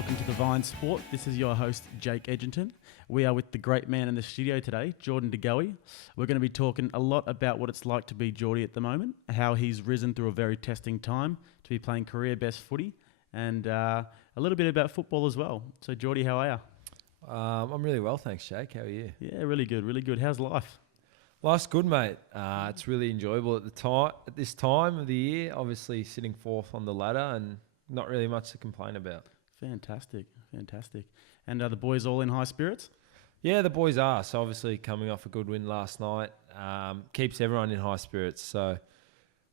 welcome to TheVineSport. This is your host, Jake Edgerton. We are with the great man in the studio today, Jordan De Goey. We're going to be talking a lot about what it's like to be Geordie at the moment, how he's risen through a very testing time to be playing career best footy, and a little bit about football as well. So, Geordie, how are you? I'm really well, thanks, Jake. How are you? Yeah, really good, really good. How's life? Life's good, mate. It's really enjoyable at this time of the year. Obviously, sitting fourth on the ladder, and not really much to complain about. Fantastic. And are the boys all in high spirits? Yeah, the boys are. So obviously, coming off a good win last night, keeps everyone in high spirits. So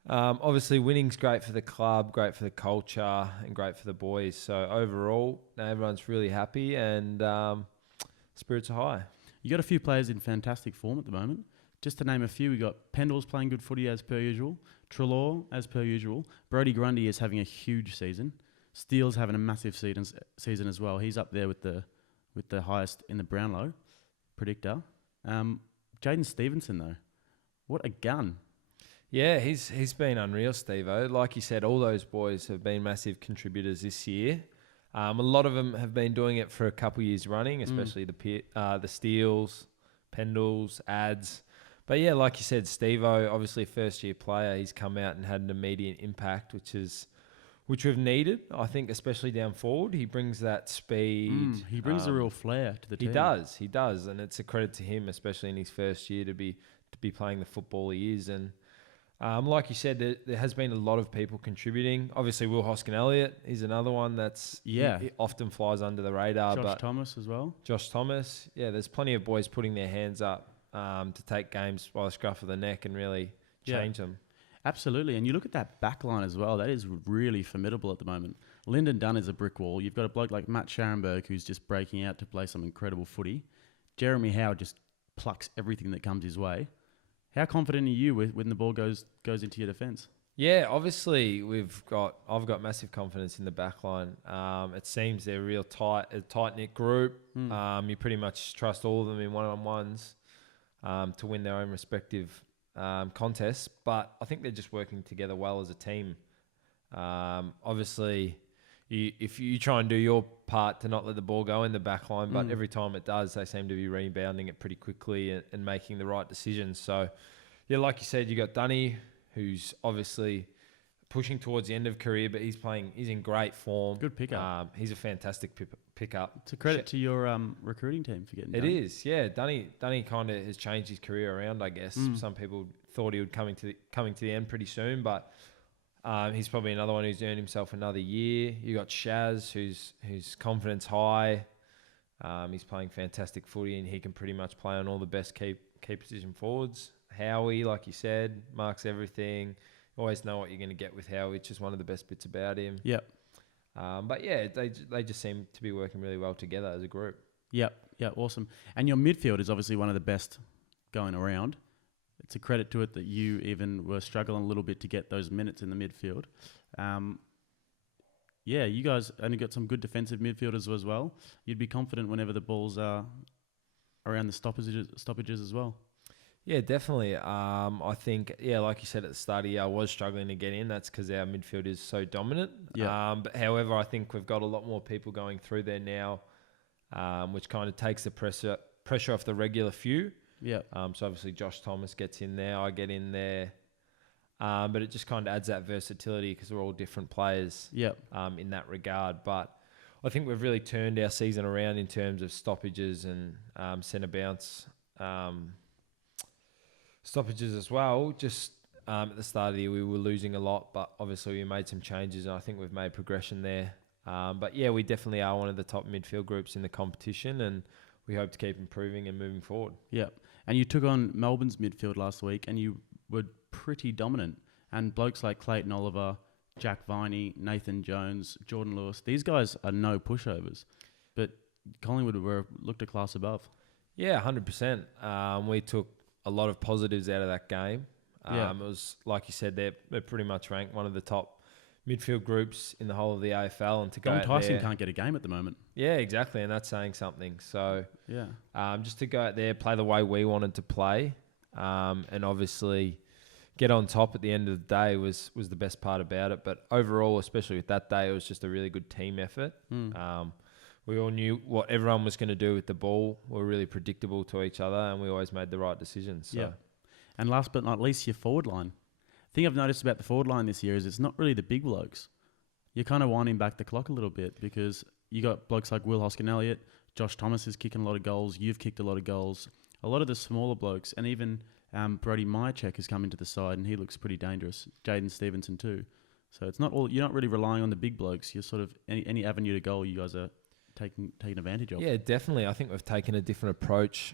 obviously, winning's great for the club, great for the culture, and great for the boys. So overall, everyone's really happy, and spirits are high. You got a few players in fantastic form at the moment. Just to name a few, we got Pendle's playing good footy as per usual. Treloar as per usual. Brody Grundy is having a huge season. Steele's having a massive season as well. He's up there with the highest in the Brownlow predictor. Jaden Stevenson though, what a gun! Yeah, he's been unreal, Steve-O. Like you said, all those boys have been massive contributors this year. A lot of them have been doing it for a couple of years running, especially the Steeles, Pendles, Ads. But yeah, like you said, Steve-O, obviously a first-year player, he's come out and had an immediate impact, which we've needed, I think, especially down forward. He brings that speed. He brings a real flair to the team. He does, and it's a credit to him, especially in his first year, to be playing the football he is. And like you said, there has been a lot of people contributing. Obviously, Will Hoskin-Elliott is another one he often flies under the radar. Josh Thomas as well. Josh Thomas, yeah, there's plenty of boys putting their hands up to take games by the scruff of the neck and really change them. Absolutely, and you look at that back line as well, that is really formidable at the moment. Lyndon Dunn is a brick wall. You've got a bloke like Matt Scharenberg who's just breaking out to play some incredible footy. Jeremy Howe just plucks everything that comes his way. How confident are you when the ball goes into your defence? Yeah, obviously I've got massive confidence in the back line. It seems they're a tight-knit group. You pretty much trust all of them in one-on-ones to win their own respective contests, but I think they're just working together well as a team. Obviously, if you try and do your part to not let the ball go in the back line, but every time it does, they seem to be rebounding it pretty quickly and making the right decisions. So, yeah, like you said, you got Dunny, who's obviously pushing towards the end of career, but he's in great form. Good pickup. He's a fantastic pickup. It's a credit to your recruiting team for getting Dunny. It is, yeah. Dunny kind of has changed his career around, I guess. Some people thought he would coming to the end pretty soon, but he's probably another one who's earned himself another year. You got Shaz, whose confidence high. He's playing fantastic footy, and he can pretty much play on all the best key position forwards. Howie, like you said, marks everything. Always know what you're going to get with Howie, which is one of the best bits about him. Yep. But yeah, they just seem to be working really well together as a group. Yep. Yeah, awesome. And your midfield is obviously one of the best going around. It's a credit to it that you even were struggling a little bit to get those minutes in the midfield. Yeah, you guys only got some good defensive midfielders as well. You'd be confident whenever the balls are around the stoppages as well. Yeah, definitely. I think, like you said at the start of the year, I was struggling to get in. That's because our midfield is so dominant. Yeah. But however, I think we've got a lot more people going through there now, which kind of takes the pressure off the regular few. Yeah. So obviously Josh Thomas gets in there, I get in there. But it just kind of adds that versatility because we're all different players. Yep. In that regard. But I think we've really turned our season around in terms of stoppages and centre bounce stoppages as well. Just at the start of the year, we were losing a lot, but obviously we made some changes, and I think we've made progression there. But yeah, we definitely are one of the top midfield groups in the competition, and we hope to keep improving and moving forward. Yeah, and you took on Melbourne's midfield last week, and you were pretty dominant. And blokes like Clayton Oliver, Jack Viney, Nathan Jones, Jordan Lewis, these guys are no pushovers, but Collingwood looked a class above. Yeah, 100%. We took a lot of positives out of that game. It was, like you said, they're pretty much ranked one of the top midfield groups in the whole of the AFL. And to go Dom Tyson can't get a game at the moment. Yeah, exactly, and that's saying something. So yeah, just to go out there, play the way we wanted to play, and obviously get on top at the end of the day was the best part about it. But overall, especially with that day, it was just a really good team effort. We all knew what everyone was going to do with the ball. We were really predictable to each other, and we always made the right decisions. So. Yeah. And last but not least, your forward line. The thing I've noticed about the forward line this year is it's not really the big blokes. You're kind of winding back the clock a little bit because you got blokes like Will Hoskin-Elliott, Josh Thomas is kicking a lot of goals. You've kicked a lot of goals. A lot of the smaller blokes, and even Brody Myercheck has come into the side, and he looks pretty dangerous. Jaden Stevenson too. So it's not all. You're not really relying on the big blokes. You're sort of any avenue to goal. You guys are taking advantage of. Yeah, definitely. I think we've taken a different approach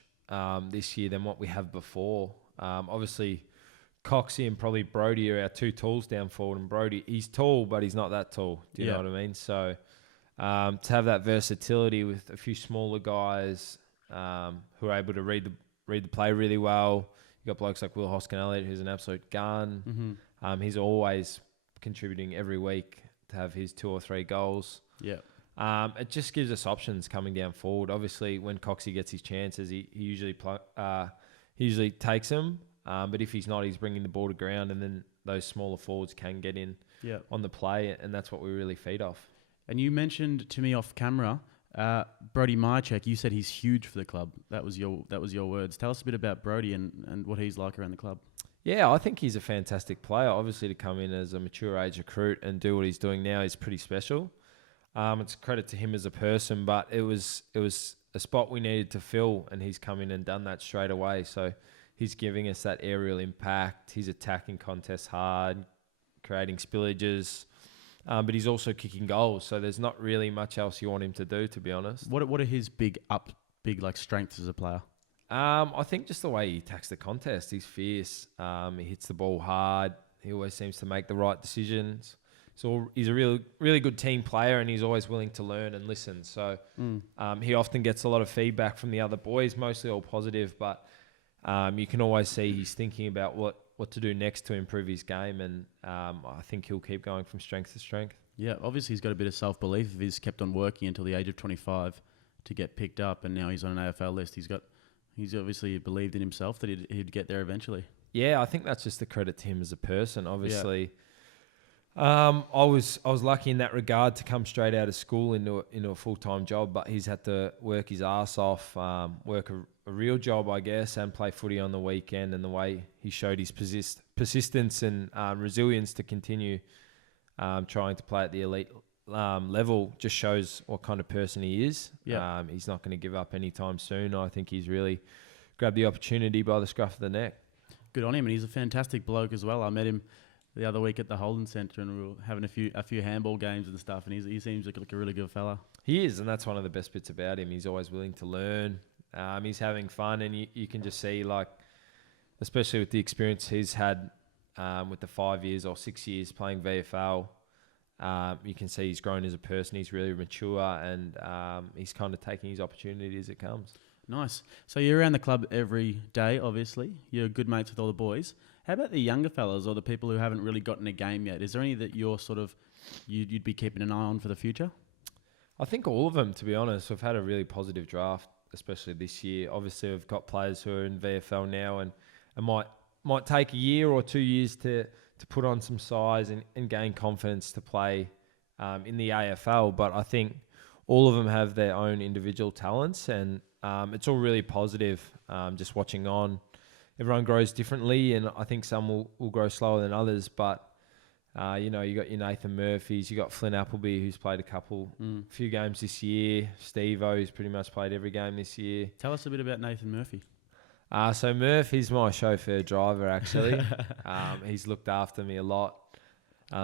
this year than what we have before. Obviously, Coxie and probably Brody are our two tools down forward. And Brody, he's tall, but he's not that tall. Do you know what I mean? So to have that versatility with a few smaller guys who are able to read the play really well. You got blokes like Will Hoskin-Elliott, who's an absolute gun. He's always contributing every week to have his 2 or 3 goals. Yeah. It just gives us options coming down forward. Obviously, when Coxie gets his chances, he usually takes them. But if he's not, he's bringing the ball to ground, and then those smaller forwards can get in on the play, and that's what we really feed off. And you mentioned to me off camera, Brody Myercheck. You said he's huge for the club. That was your words. Tell us a bit about Brody and what he's like around the club. Yeah, I think he's a fantastic player. Obviously, to come in as a mature age recruit and do what he's doing now is pretty special. It's a credit to him as a person, but it was a spot we needed to fill, and he's come in and done that straight away. So he's giving us that aerial impact. He's attacking contests hard, creating spillages, but he's also kicking goals. So there's not really much else you want him to do, to be honest. What are his big like strengths as a player? I think just the way he attacks the contest. He's fierce. He hits the ball hard. He always seems to make the right decisions. So he's a really good team player, and he's always willing to learn and listen. So he often gets a lot of feedback from the other boys, mostly all positive, but you can always see he's thinking about what to do next to improve his game, and I think he'll keep going from strength to strength. Yeah, obviously he's got a bit of self-belief if he's kept on working until the age of 25 to get picked up, and now he's on an AFL list. He's obviously believed in himself that he'd get there eventually. Yeah, I think that's just a credit to him as a person. Obviously, I was lucky in that regard to come straight out of school into a full-time job, but he's had to work his ass off, work a real job, I guess, and play footy on the weekend. And the way he showed his persistence and resilience to continue trying to play at the elite level just shows what kind of person he is. Yeah. He's not going to give up anytime soon. I think he's really grabbed the opportunity by the scruff of the neck. Good on him, and he's a fantastic bloke as well. I met him the other week at the Holden Centre, and we were having a few handball games and stuff, and he seems like a really good fella. He is, and that's one of the best bits about him. He's always willing to learn. He's having fun, and you can just see, like, especially with the experience he's had with the 5 years or 6 years playing VFL, you can see he's grown as a person. He's really mature, and he's kind of taking his opportunity as it comes. Nice. So you're around the club every day, obviously. You're good mates with all the boys. How about the younger fellas or the people who haven't really gotten a game yet? Is there any that you'd be keeping an eye on for the future? I think all of them, to be honest. We've had a really positive draft, especially this year. Obviously, we've got players who are in VFL now and might take a year or 2 years to put on some size and gain confidence to play in the AFL. But I think all of them have their own individual talents, and it's all really positive. Just watching on, everyone grows differently, and I think some will grow slower than others. But you got your Nathan Murphys, you got Flynn Appleby, who's played a few games this year. Steve-O, who's pretty much played every game this year. Tell us a bit about Nathan Murphy. So Murph, he's my chauffeur driver, actually. He's looked after me a lot.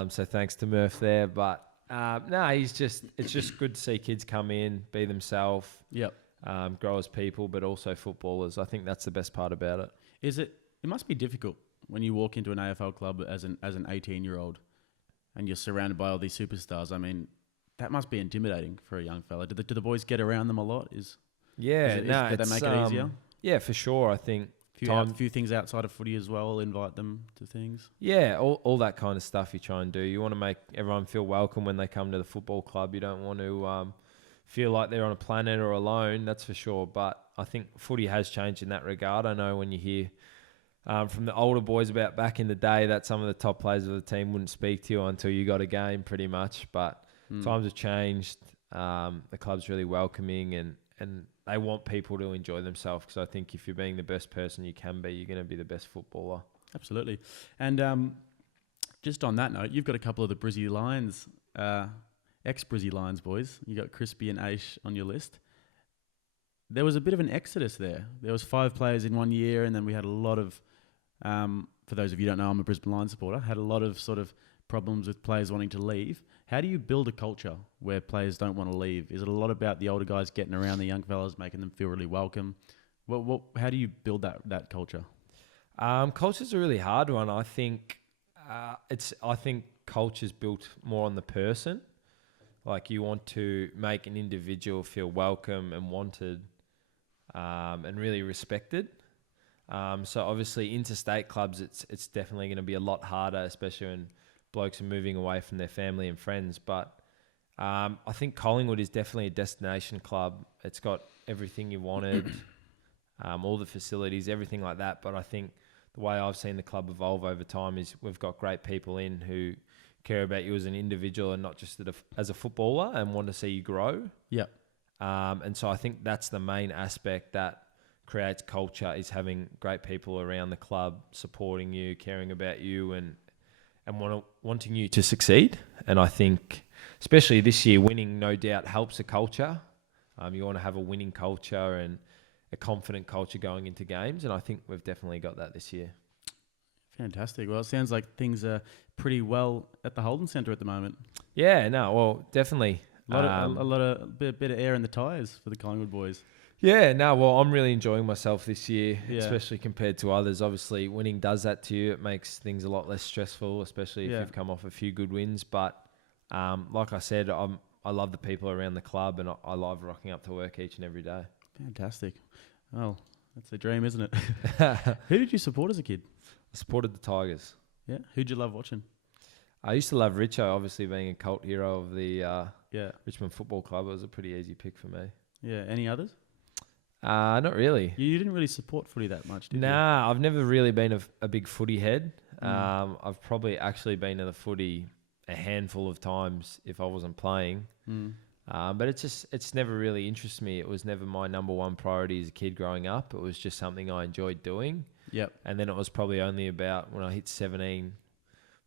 So thanks to Murph there. But it's just good to see kids come in, be themselves, grow as people, but also footballers. I think that's the best part about it. It must be difficult when you walk into an AFL club as an 18-year-old and you're surrounded by all these superstars. I mean, that must be intimidating for a young fella. Do the boys get around them a lot? Do they make it easier? Yeah, for sure. I think a few things outside of footy as well, invite them to things. Yeah, all that kind of stuff you try and do. You want to make everyone feel welcome when they come to the football club. You don't want to feel like they're on a planet or alone, that's for sure. But I think footy has changed in that regard. I know when you hear from the older boys about back in the day that some of the top players of the team wouldn't speak to you until you got a game pretty much. But times have changed. The club's really welcoming and they want people to enjoy themselves, because I think if you're being the best person you can be, you're going to be the best footballer. Absolutely. And just on that note, you've got a couple of the Brizzy Lions, ex-Brizzy Lions boys. You got Crispy and Aish on your list. There was a bit of an exodus there. There was 5 players in 1 year, and then we had a lot of, for those of you who don't know, I'm a Brisbane Lions supporter, had a lot of sort of problems with players wanting to leave. How do you build a culture where players don't want to leave? Is it a lot about the older guys getting around the young fellas, making them feel really welcome? How do you build that culture? Culture's a really hard one. I think culture's built more on the person. Like, you want to make an individual feel welcome and wanted, and really respected. So obviously interstate clubs, it's definitely going to be a lot harder, especially when blokes are moving away from their family and friends. But I think Collingwood is definitely a destination club. It's got everything you wanted, all the facilities, everything like that. But I think the way I've seen the club evolve over time is we've got great people in who care about you as an individual and not just as a footballer, and want to see you grow. Yeah. And so I think that's the main aspect that creates culture, is having great people around the club supporting you, caring about you, and wanting you to succeed. And I think, especially this year, winning no doubt helps the culture. You want to have a winning culture and a confident culture going into games, and I think we've definitely got that this year. Fantastic. Well, it sounds like things are pretty well at the Holden Centre at the moment. Yeah, no, well, definitely. A bit of air in the tyres for the Collingwood boys. Yeah, no, well, I'm really enjoying myself this year, Yeah. especially compared to others. Obviously, winning does that to you. It makes things a lot less stressful, especially if you've come off a few good wins. But like I said, I love the people around the club, and I love rocking up to work each and every day. Fantastic. Well, that's the dream, isn't it? Who did you support as a kid? I supported the Tigers. Yeah. Who'd you love watching? I used to love Richo, obviously being a cult hero of the Richmond Football Club. It was a pretty easy pick for me. Yeah. Any others? Not really. You didn't really support footy that much, did you? Nah, I've never really been a big footy head. I've probably actually been to the footy a handful of times if I wasn't playing. But it's never really interested me. It was never my number one priority as a kid growing up. It was just something I enjoyed doing. Yep. And then it was probably only about when I hit 17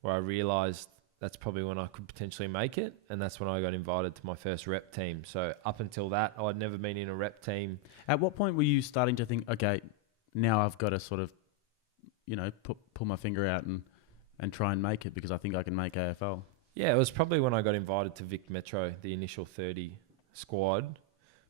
where I realised that's probably when I could potentially make it. And that's when I got invited to my first rep team. So up until that, I'd never been in a rep team. At what point were you starting to think, okay, now I've got to sort of, pull my finger out and try and make it, because I think I can make AFL? Yeah, it was probably when I got invited to Vic Metro, the initial 30 squad,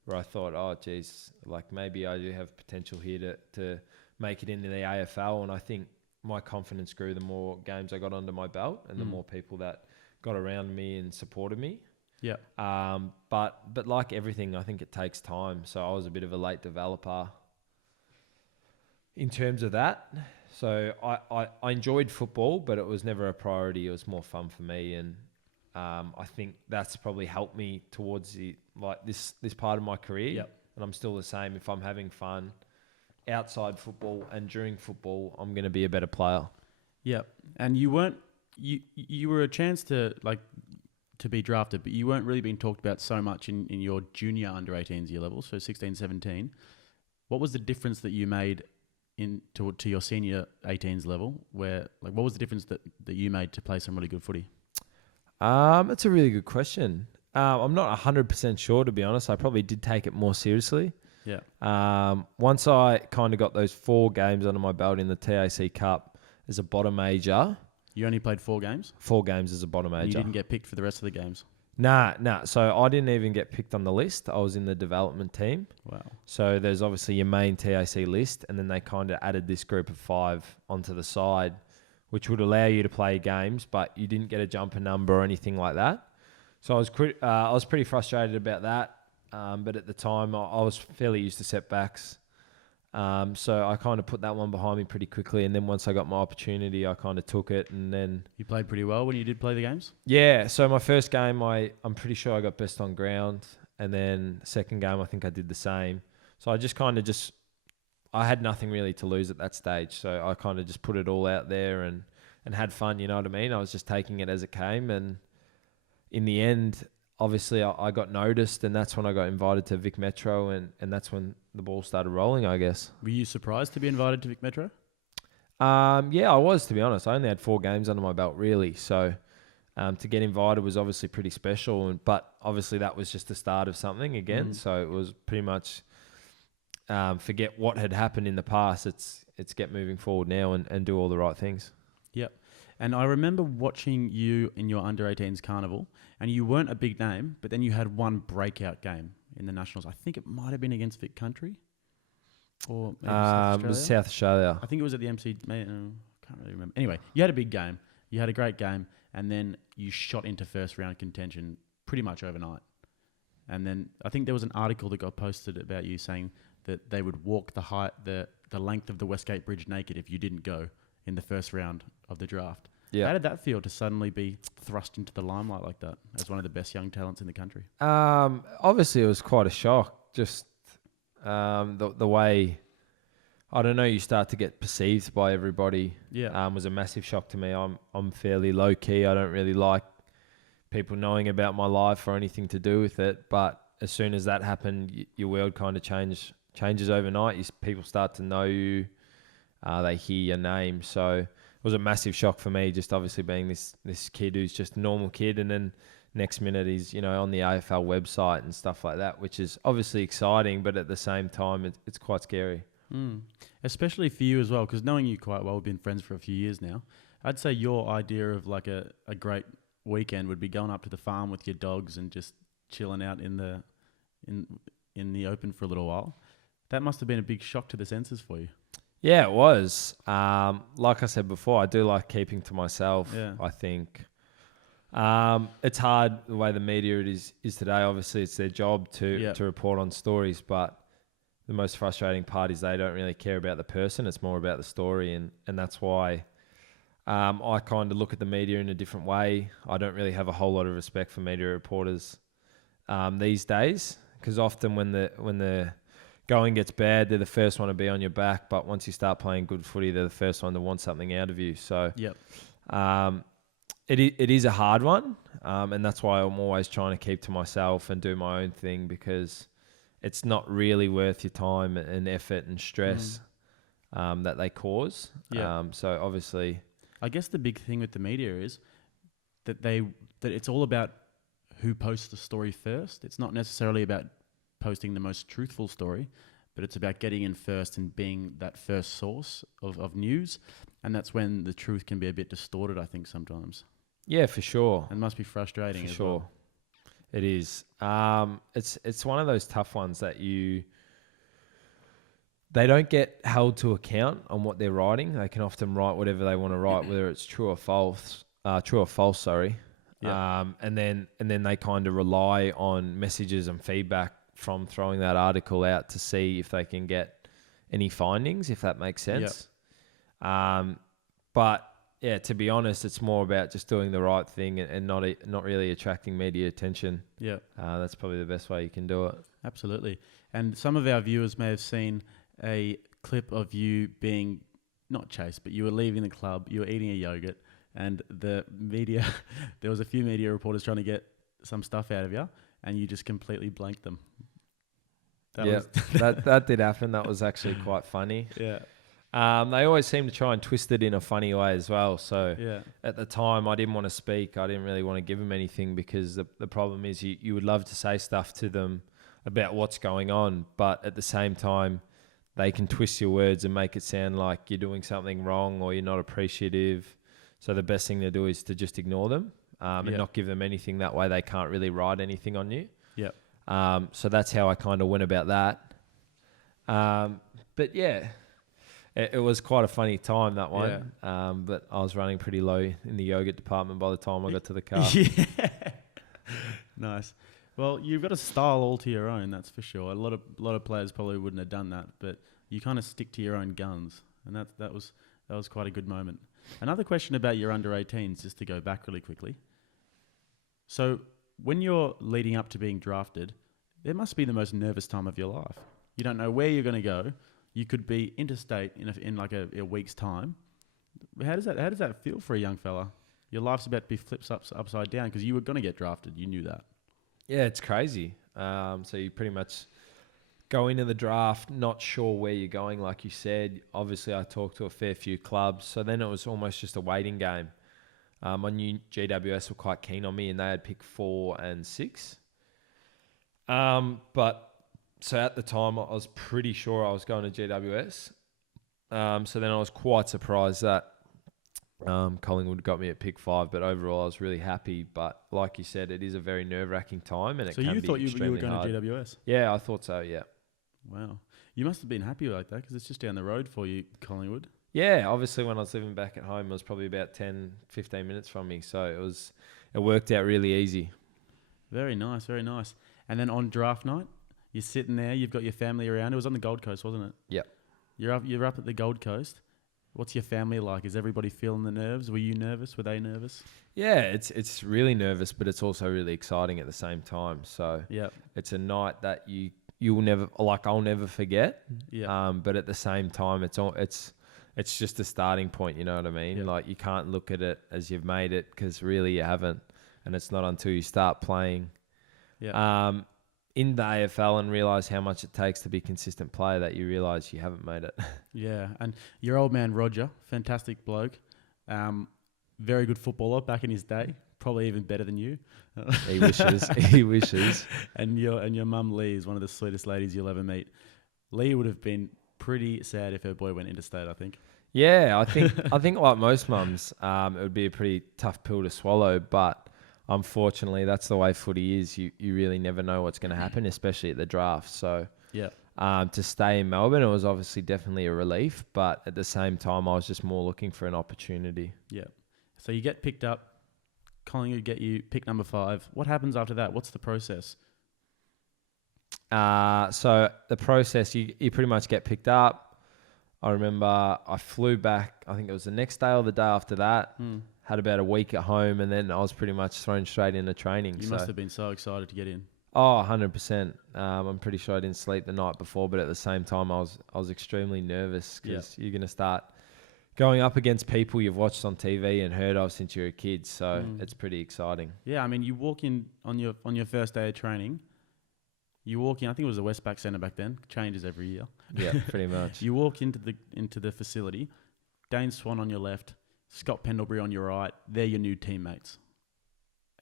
where I thought, oh, geez, like maybe I do have potential here to make it into the AFL. And I think my confidence grew the more games I got under my belt and the more people that got around me and supported me. Yeah. But like everything, I think it takes time. So I was a bit of a late developer in terms of that. So I enjoyed football, but it was never a priority. It was more fun for me. And I think that's probably helped me towards this part of my career. Yep. And I'm still the same. If I'm having fun outside football and during football, I'm going to be a better player. Yeah. And you were a chance to be drafted, but you weren't really being talked about so much in your junior under 18s year levels, so 16, 17. What was the difference that you made to your senior 18s level, where what was the difference that you made to play some really good footy? That's a really good question. I'm not 100% sure, to be honest. I probably did take it more seriously. Yeah. Once I kind of got those 4 games under my belt in the TAC Cup as a bottom major. You only played 4 games? 4 games as a bottom major. You didn't get picked for the rest of the games? Nah. So I didn't even get picked on the list. I was in the development team. Wow. So there's obviously your main TAC list, and then they kind of added this group of 5 onto the side, which would allow you to play games, but you didn't get a jumper number or anything like that. So I was pretty frustrated about that. But at the time, I was fairly used to setbacks. So I kind of put that one behind me pretty quickly. And then once I got my opportunity, I kind of took it. And then... You played pretty well when you did play the games? Yeah. So my first game, I'm pretty sure I got best on ground. And then second game, I think I did the same. So I just kind of I had nothing really to lose at that stage. So I kind of just put it all out there and had fun, you know what I mean? I was just taking it as it came. And in the end, obviously I got noticed, and that's when I got invited to Vic Metro, and that's when the ball started rolling, I guess. Were you surprised to be invited to Vic Metro? Yeah, I was, to be honest. I only had 4 games under my belt, really. So to get invited was obviously pretty special. But obviously that was just the start of something again. So it was pretty much forget what had happened in the past. It's get moving forward now and do all the right things. Yep. And I remember watching you in your under-18s carnival, and you weren't a big name, but then you had one breakout game in the Nationals. I think it might have been against Vic Country, or maybe South Australia. It was South Australia. I think it was at the MC. Can't really remember. Anyway, you had a big game. You had a great game, and then you shot into first round contention pretty much overnight. And then I think there was an article that got posted about you saying that they would walk the length of the Westgate Bridge naked if you didn't go in the first round of the draft. Yeah. How did that feel to suddenly be thrust into the limelight like that as one of the best young talents in the country? Obviously, it was quite a shock. Just the way, I don't know, you start to get perceived by everybody. Yeah. Was a massive shock to me. I'm fairly low key. I don't really like people knowing about my life or anything to do with it. But as soon as that happened, your world kind of changes overnight. People start to know you. They hear your name. So it was a massive shock for me, just obviously being this kid who's just a normal kid, and then next minute he's, on the AFL website and stuff like that, which is obviously exciting, but at the same time it's quite scary. Especially for you as well, because knowing you quite well, we've been friends for a few years now. I'd say your idea of like a great weekend would be going up to the farm with your dogs and just chilling out in the open for a little while. That must have been a big shock to the senses for you. Yeah, it was. Like I said before, I do like keeping to myself. Yeah. I think it's hard the way the media is today. Obviously, it's their job to report on stories, but the most frustrating part is they don't really care about the person. It's more about the story, and that's why I kind of look at the media in a different way. I don't really have a whole lot of respect for media reporters these days, because often when the going gets bad, they're the first one to be on your back, but once you start playing good footy, they're the first one to want something out of you. So it is a hard one, and that's why I'm always trying to keep to myself and do my own thing, because it's not really worth your time and effort and stress that they cause. So obviously, I guess the big thing with the media is that it's all about who posts the story first. It's not necessarily about posting the most truthful story, but it's about getting in first and being that first source of news. And that's when the truth can be a bit distorted, I think, sometimes. Yeah, for sure. It must be frustrating as well. It is. It's one of those tough ones that they don't get held to account on what they're writing. They can often write whatever they want to write, whether it's true or false. Sorry. Yeah. And then they kind of rely on messages and feedback from throwing that article out to see if they can get any findings, if that makes sense. But yeah, to be honest, it's more about just doing the right thing and not really attracting media attention. Yeah, that's probably the best way you can do it. Absolutely. And some of our viewers may have seen a clip of you being not chased, but you were leaving the club, you were eating a yogurt, and the media, there was a few media reporters trying to get some stuff out of you, and you just completely blanked them. That did happen. That was actually quite funny. Yeah. They always seem to try and twist it in a funny way as well. So at the time, I didn't want to speak. I didn't really want to give them anything, because the problem is you would love to say stuff to them about what's going on, but at the same time, they can twist your words and make it sound like you're doing something wrong or you're not appreciative. So the best thing to do is to just ignore them and not give them anything. That way they can't really write anything on you. Yep. So that's how I kind of went about that. But yeah, it was quite a funny time, that one. Yeah. But I was running pretty low in the yogurt department by the time I got to the car. Yeah. Nice. Well, you've got a style all to your own, that's for sure. A lot of players probably wouldn't have done that, but you kind of stick to your own guns, and that was quite a good moment. Another question about your under-18s, just to go back really quickly. So when you're leading up to being drafted, it must be the most nervous time of your life. You don't know where you're going to go. you could be interstate in like a week's time. How does that feel for a young fella? Your life's about to be flipped upside down because you were going to get drafted. You knew that. Yeah, it's crazy. So you pretty much go into the draft not sure where you're going, like you said. Obviously, I talked to a fair few clubs, so then it was almost just a waiting game. I knew GWS were quite keen on me, and they had picked 4 and 6. But so at the time, I was pretty sure I was going to GWS. So then I was quite surprised that Collingwood got me at pick 5, but overall I was really happy. But like you said, it is a very nerve-wracking time, and it can be extremely hard. So you thought you were going to GWS? Yeah, I thought so, yeah. Wow. You must have been happy like that because it's just down the road for you, Collingwood. Yeah, obviously when I was living back at home, it was probably about 10, 15 minutes from me. So it worked out really easy. Very nice, very nice. And then on draft night, you're sitting there, you've got your family around. It was on the Gold Coast, wasn't it? Yep. You're up at the Gold Coast. What's your family like? Is everybody feeling the nerves? Were you nervous? Were they nervous? Yeah, it's really nervous, but it's also really exciting at the same time. So it's a night that you'll never, like, I'll never forget. Yeah. But at the same time, it's just a starting point. You know what I mean? Yeah. Like, you can't look at it as you've made it because really you haven't, and it's not until you start playing. Yeah. In the AFL and realise how much it takes to be a consistent player that you realise you haven't made it. Yeah, and your old man Roger, fantastic bloke, very good footballer back in his day, probably even better than you. He wishes. He wishes. And your mum Lee is one of the sweetest ladies you'll ever meet. Lee would have been pretty sad if her boy went interstate, I think. Yeah, I think like most mums, it would be a pretty tough pill to swallow, but unfortunately, that's the way footy is. You really never know what's going to happen, especially at the draft. So to stay in Melbourne, it was obviously definitely a relief, but at the same time, I was just more looking for an opportunity. Yeah. So you get picked up. Collingwood get you pick number 5. What happens after that? What's the process? So the process, you pretty much get picked up. I remember I flew back, I think it was the next day or the day after that. Had about a week at home, and then I was pretty much thrown straight into training. You must have been so excited to get in. Oh, 100%. I'm pretty sure I didn't sleep the night before, but at the same time, I was extremely nervous because you're going to start going up against people you've watched on TV and heard of since you were a kid. So it's pretty exciting. Yeah, I mean, you walk in on your first day of training. You walk in. I think it was the Westpac Centre back then. Changes every year. Yeah, pretty much. You walk into the facility. Dane Swan on your left. Scott Pendlebury on your right. They're your new teammates.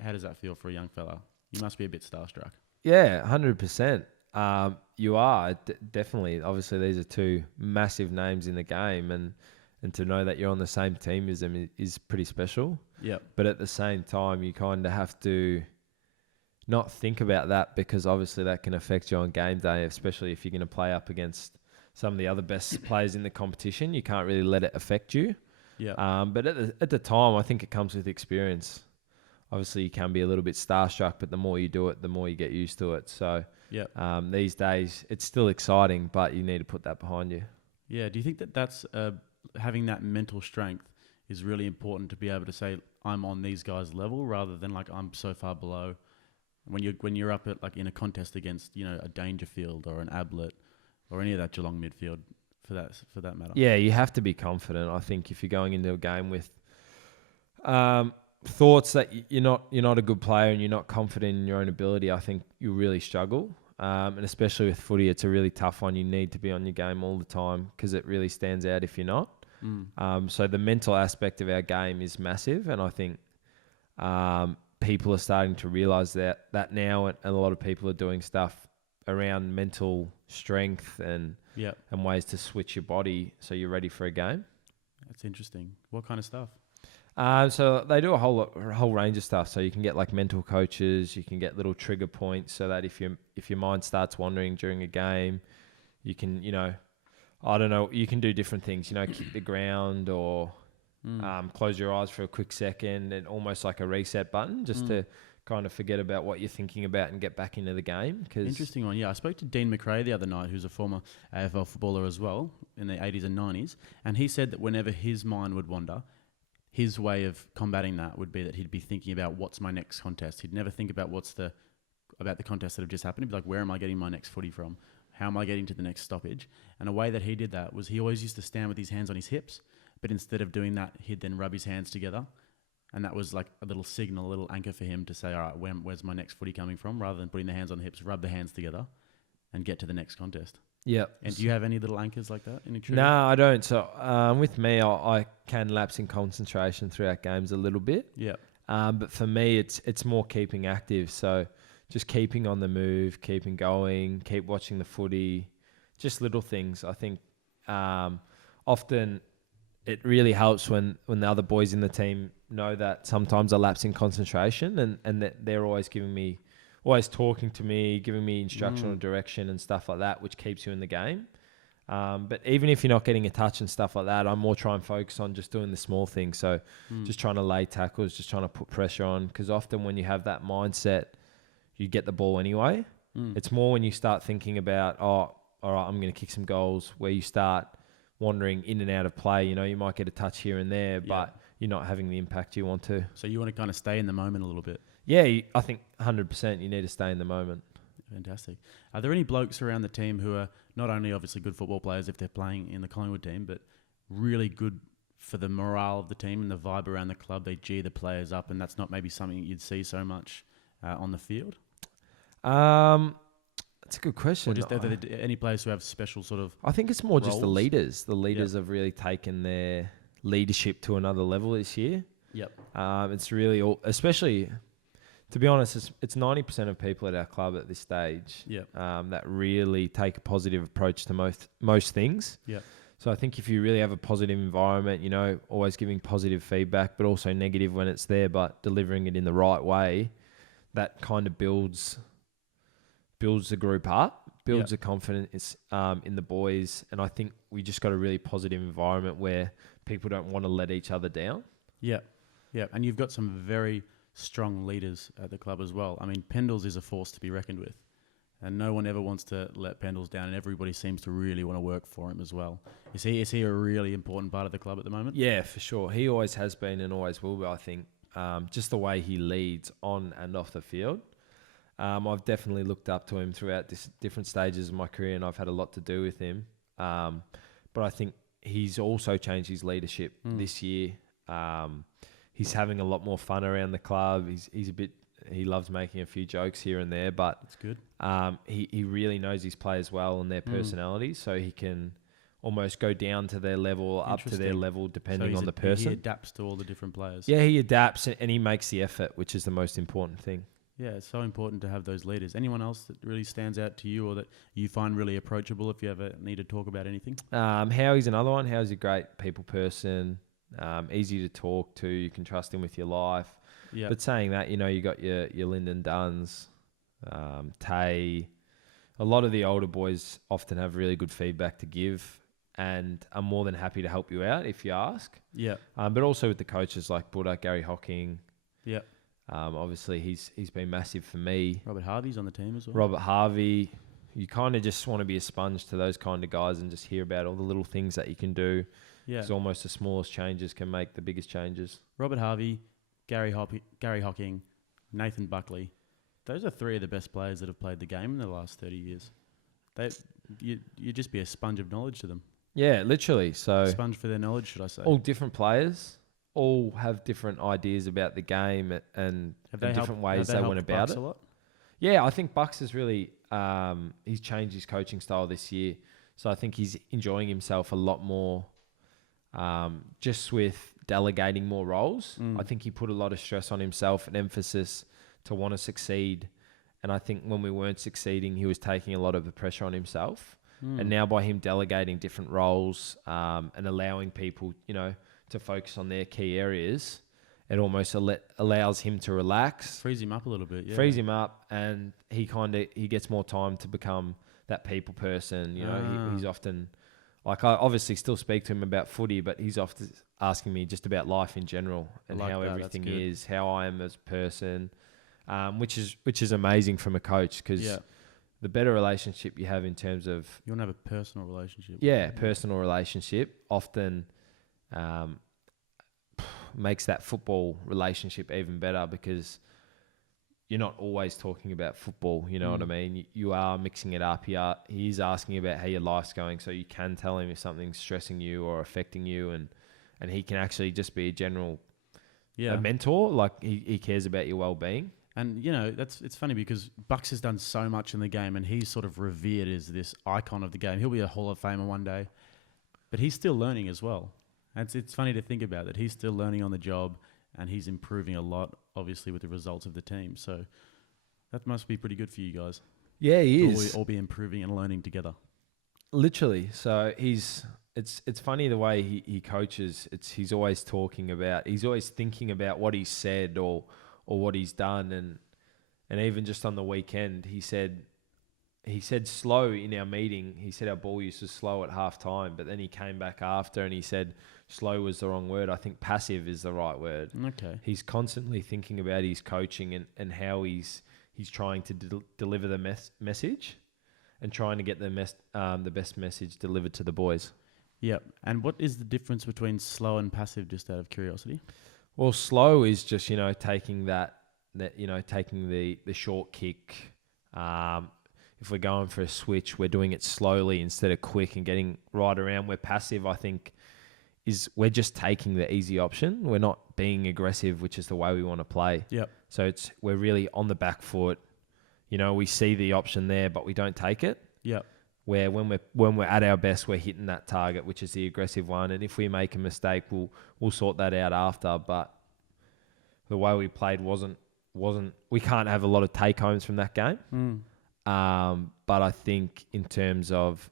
How does that feel for a young fella? You must be a bit starstruck. Yeah, 100%. You are, definitely. Obviously, these are 2 massive names in the game, and to know that you're on the same team as them is pretty special. Yeah. But at the same time, you kind of have to not think about that because obviously that can affect you on game day, especially if you're going to play up against some of the other best players in the competition. You can't really let it affect you. Yeah. But at the time, I think it comes with experience. Obviously, you can be a little bit starstruck, but the more you do it, the more you get used to it. So these days, it's still exciting, but you need to put that behind you. Yeah. Do you think that's having that mental strength is really important to be able to say, I'm on these guys' level rather than like I'm so far below? When you're up at like in a contest against, you know, a Dangerfield or an Ablett or any of that Geelong midfield for that matter. Yeah, you have to be confident. I think if you're going into a game with thoughts that you're not a good player and you're not confident in your own ability, I think you'll really struggle. And especially with footy, it's a really tough one. You need to be on your game all the time because it really stands out if you're not. So the mental aspect of our game is massive, and I think people are starting to realise that now, and a lot of people are doing stuff around mental strength and ways to switch your body so you're ready for a game. That's interesting. What kind of stuff? So they do a whole range of stuff. So you can get like mental coaches, you can get little trigger points so that if your mind starts wandering during a game, you can, I don't know, you can do different things, kick the ground or close your eyes for a quick second, and almost like a reset button just to kind of forget about what you're thinking about and get back into the game. Interesting one. Yeah, I spoke to Dean McRae the other night, who's a former AFL footballer as well in the 80s and 90s, and he said that whenever his mind would wander, his way of combating that would be that he'd be thinking about what's my next contest. He'd never think about about the contests that have just happened. He'd be like, where am I getting my next footy from? how am I getting to the next stoppage? And a way that he did that was he always used to stand with his hands on his hips, but instead of doing that, he'd then rub his hands together. And that was like a little signal, a little anchor for him to say, all right, where's my next footy coming from? Rather than putting the hands on the hips, rub the hands together and get to the next contest. Yeah. And do you have any little anchors like that in your No, I don't. So with me, I can lapse in concentration throughout games a little bit. Yeah. But for me, it's more keeping active. So just keeping on the move, keeping going, keep watching the footy, just little things. I think often it really helps when the other boys in the team know that sometimes I lapse in concentration and that they're always talking to me, giving me instructional direction and stuff like that, which keeps you in the game. But even if you're not getting a touch and stuff like that, I'm more trying to focus on just doing the small things. So just trying to lay tackles, just trying to put pressure on. Because often when you have that mindset, you get the ball anyway. It's more when you start thinking about, oh, all right, I'm going to kick some goals, where you start wandering in and out of play. You know, you might get a touch here and there, but you're not having the impact you want to. So you want to kind of stay in the moment a little bit. Yeah, I think 100% you need to stay in the moment. Fantastic. Are there any blokes around the team who are not only obviously good football players if they're playing in the Collingwood team, but really good for the morale of the team and the vibe around the club? They G the players up, and that's not maybe something you'd see so much on the field? That's a good question. Or just are there any players who have special sort of I think it's more just the roles? leaders. The leaders have really taken their leadership to another level this year. Yep. It's really all, especially, to be honest, it's 90% of people at our club at this stage that really take a positive approach to most things. Yeah. So I think if you really have a positive environment, you know, always giving positive feedback, but also negative when it's there, but delivering it in the right way, that kind of builds the group up, builds the confidence in the boys. And I think we just got a really positive environment where people don't want to let each other down. Yeah. Yeah. And you've got some very strong leaders at the club as well. I mean, Pendles is a force to be reckoned with. And no one ever wants to let Pendles down, and everybody seems to really want to work for him as well. Is he a really important part of the club at the moment? Yeah, for sure. He always has been and always will be, I think. Just the way he leads on and off the field. I've definitely looked up to him throughout different stages of my career, and I've had a lot to do with him. But I think he's also changed his leadership this year. He's having a lot more fun around the club. He loves making a few jokes here and there, but that's good. He really knows his players well and their personalities, so he can almost go down to their level, up to their level, depending on the person. He adapts to all the different players. Yeah, he adapts and he makes the effort, which is the most important thing. Yeah, it's so important to have those leaders. Anyone else that really stands out to you or that you find really approachable if you ever need to talk about anything? Howie's another one. Howie's a great people person, easy to talk to. You can trust him with your life. Yeah. But saying that, you know, you got your Lyndon Dunns, Tay. A lot of the older boys often have really good feedback to give, and I'm more than happy to help you out if you ask. Yeah. But also with the coaches like Buddha, Gary Hocking. Yeah. Obviously, he's been massive for me. Robert Harvey's on the team as well. Robert Harvey. You kind of just want to be a sponge to those kind of guys and just hear about all the little things that you can do. Yeah. Because almost the smallest changes can make the biggest changes. Robert Harvey, Gary Hocking, Nathan Buckley. Those are three of the best players that have played the game in the last 30 years. You'd just be a sponge of knowledge to them. Yeah, literally. So sponge for their knowledge, should I say. All different players. All have different ideas about the game and different ways they went about it. A lot? Yeah, I think Bucks has really he's changed his coaching style this year. So I think he's enjoying himself a lot more just with delegating more roles. I think he put a lot of stress on himself and emphasis to want to succeed. And I think when we weren't succeeding, he was taking a lot of the pressure on himself. And now by him delegating different roles and allowing people, you know, to focus on their key areas, it almost allows him to relax. Frees him up a little bit, yeah. Frees him up, and he gets more time to become that people person. You know, he's often, like, I obviously still speak to him about footy, but he's often asking me just about life in general and how everything is, how I am as a person, which is amazing from a coach because the better relationship you have in terms of... You want to have a personal relationship. Yeah, personal relationship often... makes that football relationship even better because you're not always talking about football. You know what I mean? You are mixing it up. He is asking about how your life's going, so you can tell him if something's stressing you or affecting you, and he can actually just be a general a mentor. Like he cares about your well-being. And, you know, it's funny because Bucks has done so much in the game and he's sort of revered as this icon of the game. He'll be a Hall of Famer one day, but he's still learning as well. And it's funny to think about that. He's still learning on the job and he's improving a lot, obviously, with the results of the team. So that must be pretty good for you guys. Yeah, he is. All be improving and learning together. Literally. So it's funny the way he coaches. He's always thinking about what he said or what he's done, and even just on the weekend, he said slow in our meeting. He said our ball use was slow at half time, but then he came back after and he said slow was the wrong word. I think passive is the right word. Okay. He's constantly thinking about his coaching and how he's trying to deliver the message and trying to get the best message delivered to the boys. Yep. And what is the difference between slow and passive, just out of curiosity? Well, slow is just, taking taking the short kick. If we're going for a switch, we're doing it slowly instead of quick and getting right around. We're passive, I think, we're just taking the easy option. We're not being aggressive, which is the way we want to play. Yep. So we're really on the back foot. We see the option there, but we don't take it. Yep. Where when we're at our best, we're hitting that target, which is the aggressive one. And if we make a mistake, we'll sort that out after. But the way we played wasn't. We can't have a lot of take homes from that game. But I think in terms of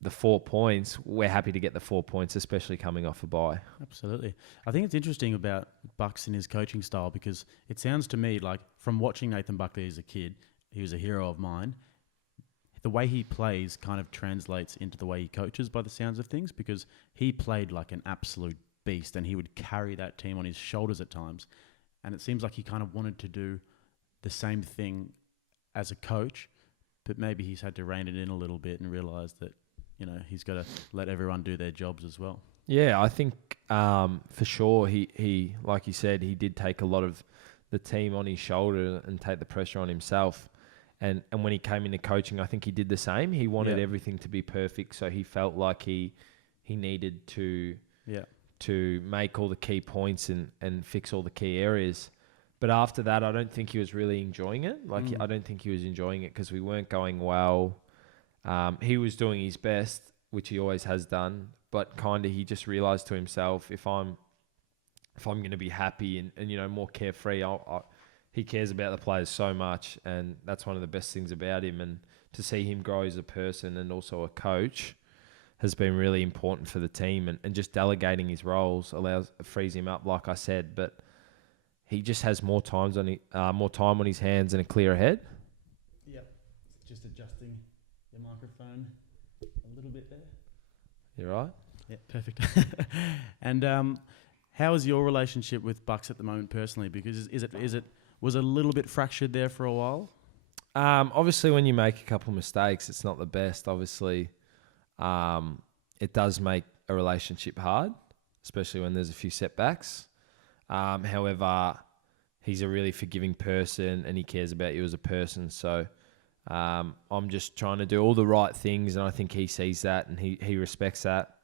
the 4 points, we're happy to get the 4 points, especially coming off a bye. Absolutely. I think it's interesting about Bucks and his coaching style because it sounds to me like from watching Nathan Buckley as a kid, he was a hero of mine. The way he plays kind of translates into the way he coaches by the sounds of things because he played like an absolute beast and he would carry that team on his shoulders at times. And it seems like he kind of wanted to do the same thing as a coach, but maybe he's had to rein it in a little bit and realize that, he's got to let everyone do their jobs as well. Yeah, I think for sure he like you said, he did take a lot of the team on his shoulder and take the pressure on himself. And when he came into coaching, I think he did the same. He wanted everything to be perfect, so he felt like he needed to make all the key points and fix all the key areas. But after that, I don't think he was really enjoying it. I don't think he was enjoying it because we weren't going well. He was doing his best, which he always has done, but kind of he just realised to himself, if I'm going to be happy and more carefree, he cares about the players so much, and that's one of the best things about him. And to see him grow as a person and also a coach has been really important for the team, and just delegating his roles frees him up, like I said. But he just has more time on his hands and a clearer head. Yep, just adjusting your microphone a little bit there. You right? Yeah, perfect. And how is your relationship with Bucks at the moment personally? Because was it a little bit fractured there for a while? Obviously, when you make a couple mistakes, it's not the best. Obviously, it does make a relationship hard, especially when there's a few setbacks. However, he's a really forgiving person and he cares about you as a person. So I'm just trying to do all the right things, and I think he sees that and he respects that.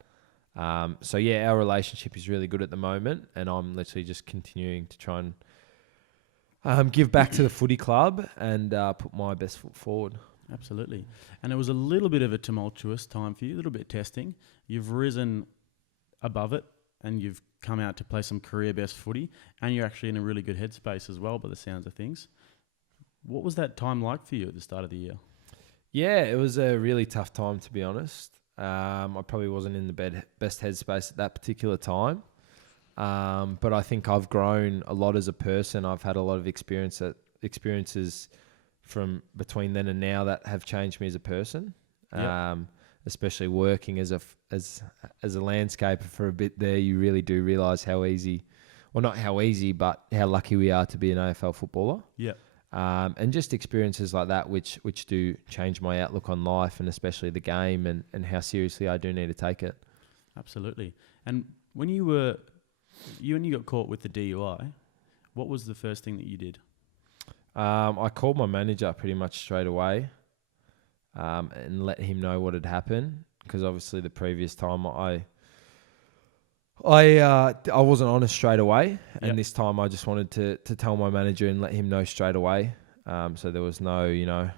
So yeah, our relationship is really good at the moment, and I'm literally just continuing to try and give back to the footy club and put my best foot forward. Absolutely. And it was a little bit of a tumultuous time for you, a little bit testing. You've risen above it and you've come out to play some career best footy, and you're actually in a really good headspace as well by the sounds of things. What was that time like for you at the start of the year? Yeah, it was a really tough time, to be honest. I probably wasn't in the best headspace at that particular time. But I think I've grown a lot as a person. I've had a lot of experiences from between then and now that have changed me as a person. Yep. Especially working as a landscaper for a bit there, you really do realise how easy, well, not how easy, but how lucky we are to be an AFL footballer. Yeah. And just experiences like that, which do change my outlook on life and especially the game and how seriously I do need to take it. Absolutely. And when you got caught with the DUI, what was the first thing that you did? I called my manager pretty much straight away, and let him know what had happened, because obviously the previous time I wasn't honest straight away, and this time I just wanted to tell my manager and let him know straight away. So there was no,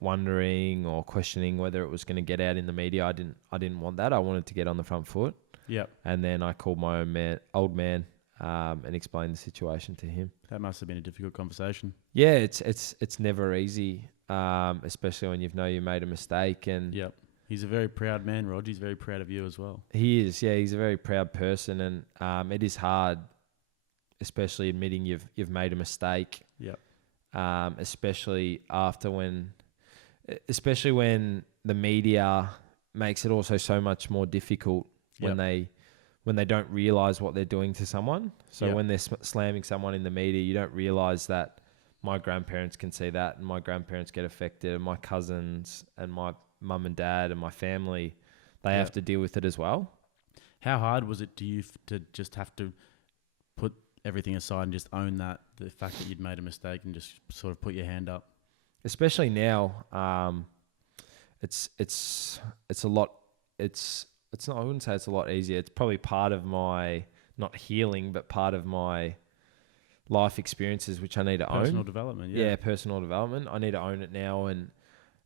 wondering or questioning whether it was going to get out in the media. I didn't want that. I wanted to get on the front foot. Yep. And then I called my old man, and explained the situation to him. That must have been a difficult conversation. Yeah, it's never easy, especially when you made a mistake. And Yep. He's a very proud man, Rog. He's very proud of you as well. he is, yeah, he's a very proud person, and it is hard, especially admitting you've made a mistake. Yep. Especially when the media makes it also so much more difficult when they don't realize what they're doing to someone. So when they're slamming someone in the media, you don't realize that my grandparents can see that, and my grandparents get affected, and my cousins and my mum and dad and my family, they have to deal with it as well. How hard was it to you to just have to put everything aside and just own the fact that you'd made a mistake and just sort of put your hand up? Especially now, it's a lot. It's not. I wouldn't say it's a lot easier. It's probably part of my not healing, but part of my life experiences, which I need to own. Personal development. Yeah, personal development. I need to own it now, and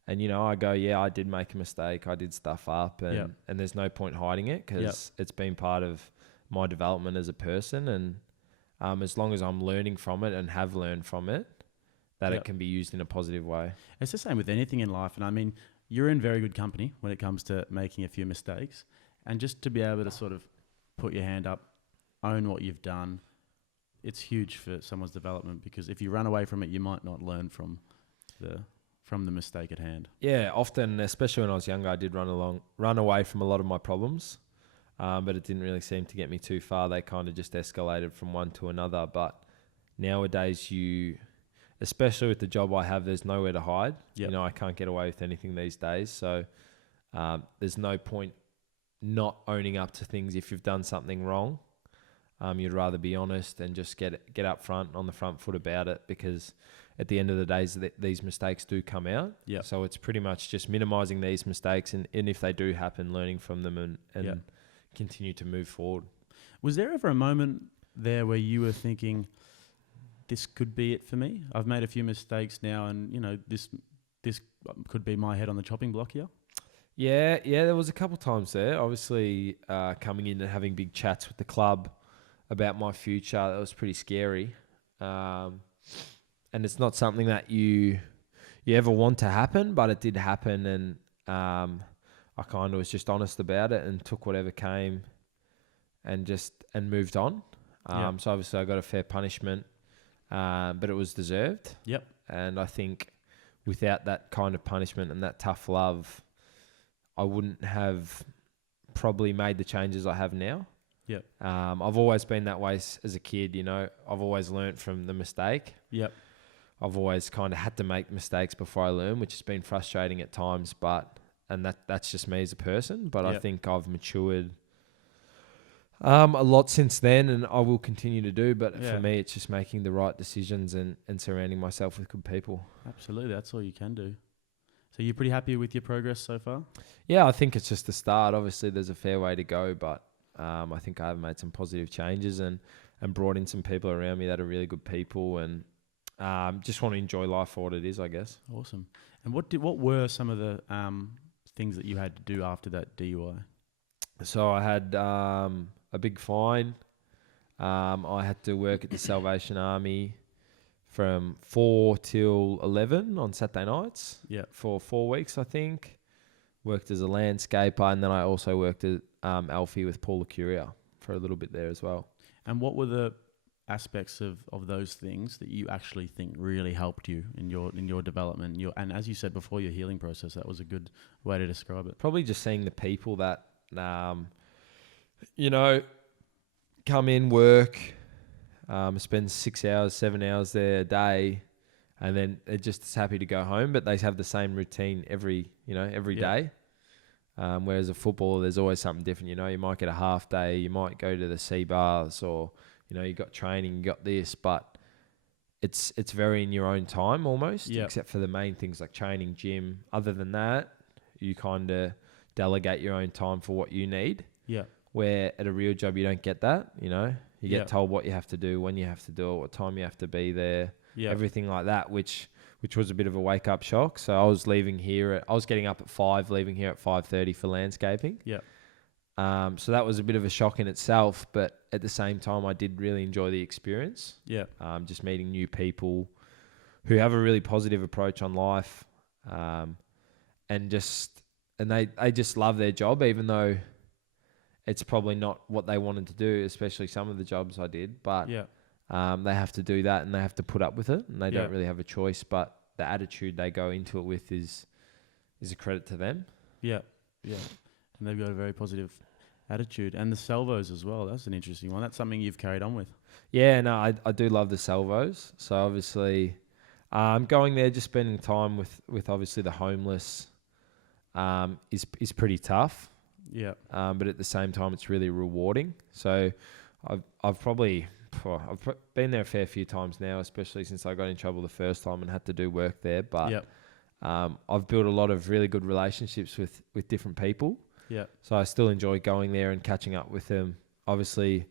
I go, I did make a mistake. I did stuff up, and there's no point hiding it, because it's been part of my development as a person, and as long as I'm learning from it and have learned from it, that it can be used in a positive way. It's the same with anything in life. And I mean, you're in very good company when it comes to making a few mistakes. And just to be able to sort of put your hand up, own what you've done, it's huge for someone's development, because if you run away from it, you might not learn from the mistake at hand. Yeah, often, especially when I was younger, I did run away from a lot of my problems, but it didn't really seem to get me too far. They kind of just escalated from one to another. But nowadays, especially with the job I have, there's nowhere to hide. Yep. I can't get away with anything these days. So there's no point not owning up to things if you've done something wrong. You'd rather be honest and just get up front on the front foot about it, because at the end of the day, these mistakes do come out. Yep. So it's pretty much just minimizing these mistakes, and if they do happen, learning from them and continue to move forward. Was there ever a moment there where you were thinking, this could be it for me? I've made a few mistakes now, and this could be my head on the chopping block here. Yeah, there was a couple times there. Obviously, coming in and having big chats with the club about my future, that was pretty scary. And it's not something that you ever want to happen, but it did happen, and I kind of was just honest about it and took whatever came, and moved on. So obviously I got a fair punishment, but it was deserved. Yep. And I think without that kind of punishment and that tough love, I wouldn't have probably made the changes I have now. Yep. I've always been that way as a kid. I've always learnt from the mistake. Yep. I've always kind of had to make mistakes before I learn, which has been frustrating at times, and that's just me as a person. But I think I've matured a lot since then, and I will continue to do. But for me, it's just making the right decisions and surrounding myself with good people. Absolutely. That's all you can do. So you're pretty happy with your progress so far? Yeah, I think it's just the start. Obviously, there's a fair way to go, but I think I have made some positive changes and brought in some people around me that are really good people, and just want to enjoy life for what it is, I guess. Awesome. And what were some of the things that you had to do after that DUI? So I had a big fine. I had to work at the Salvation Army from 4 till 11 on Saturday nights. Yeah. For 4 weeks, I think. Worked as a landscaper, and then I also worked at Alfie with Paul Curia for a little bit there as well. And what were the aspects of those things that you actually think really helped you in your development, and as you said before, your healing process? That was a good way to describe it. Probably just seeing the people that come in, work, spend 6 hours, 7 hours there a day, and then they're just as happy to go home, but they have the same routine every day. Whereas a footballer, there's always something different. You might get a half day, you might go to the sea bars, or you got training, you got this, but it's very in your own time almost, Yep. except for the main things like training, gym. Other than that, you kind of delegate your own time for what you need. Yeah. Where at a real job, you don't get that, you know. You get Yep. told what you have to do, when you have to do it, what time you have to be there, Yeah. everything like that, which was a bit of a wake-up shock. So I was getting up at 5, leaving here at 5:30 for landscaping. Yeah. So that was a bit of a shock in itself, but at the same time, I did really enjoy the experience. Yeah. Just meeting new people who have a really positive approach on life, and they just love their job, even though it's probably not what they wanted to do, especially some of the jobs I did. But Yeah. they have to do that and they have to put up with it, and they Yeah. don't really have a choice. But the attitude they go into it with is a credit to them. Yeah. Yeah. And they've got a very positive attitude. And the salvos as well. That's an interesting one. That's something you've carried on with. Yeah, no, I do love the salvos. So obviously, going there, just spending time with obviously the homeless, is pretty tough. Yeah. But at the same time, it's really rewarding. So I've been there a fair few times now, especially since I got in trouble the first time and had to do work there. But Yeah. I've built a lot of really good relationships with different people. Yeah. So I still enjoy going there and catching up with them. Obviously,